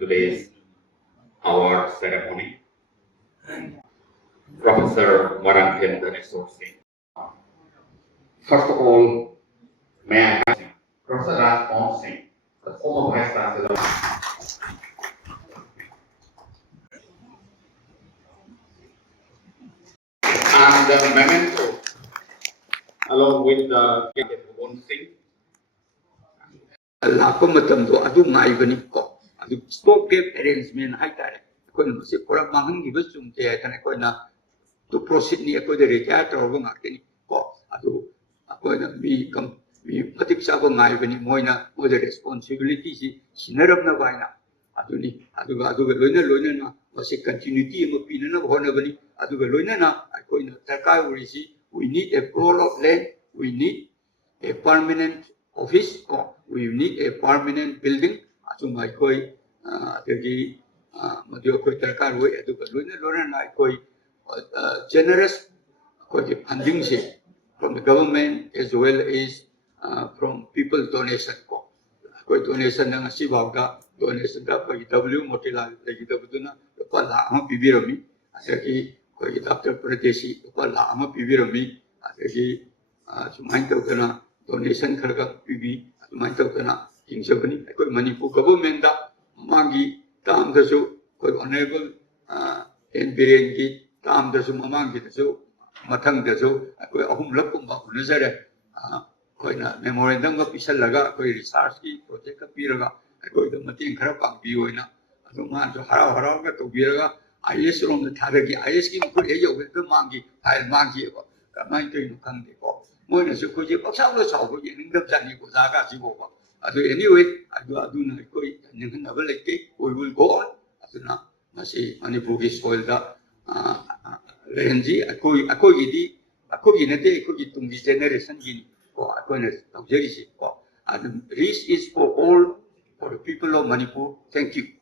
today's award ceremony. Professor Warantin Danesorsi. First of all, may I have Professor Raj Singh, the former Vice Chancellor. And the memento, along with the Singh. Lakomatamdo adu ngaibani ko adu stop gap arrangement haitare ko no se pora mahan gi basum te kana ko na to proceed ni ko de retire to ba ngakini ko adu ko na mi kam mi patik sa ko ngaibani moina mo de responsibility si sinarab na baina adu ni adu loina na wase continuity mo pinana bhona bani adu loina na ko na sarkar uri si we need a plot of land, we need a permanent office, or we need a permanent building. Asum ai koi the madio koi tarkar we adu lona na koi generous koi funding se from the government as well as from people donation ko koi donation na si bawda donation da koi W motila lagi da buduna pa la ma pibirami asa ki koi Dr. Pradeshi pa la ma pibirami asa ki sumain to kana donation kharaga pibi sumain to kana hingsabani koi Manipur government da mangi tam da su koi honorable en biren ki tam da su mamang ki da su mathang da su koi ahum lak kum ba unazare koi na memorandum ga pisal laga koi research ki project ka piraga koi da mating khara pang bi oina adu ma jo harau ga to biraga IS rom da thadagi IS ki mukul e yo ga mangi file mangi ko kamai to no kang de ko moi na su ko je pak sao lo sao ko ye ning dap jan ni ko za ga ji ko ko adu anyway adu na koi ning na ba le ke we will go on adu na masi Manipur ki soil da renji akoi idi akoi na te akoi tung gi generation gi ko akoi na tau jeri si ko adu RIST is for all for the people of Manipur. Thank you.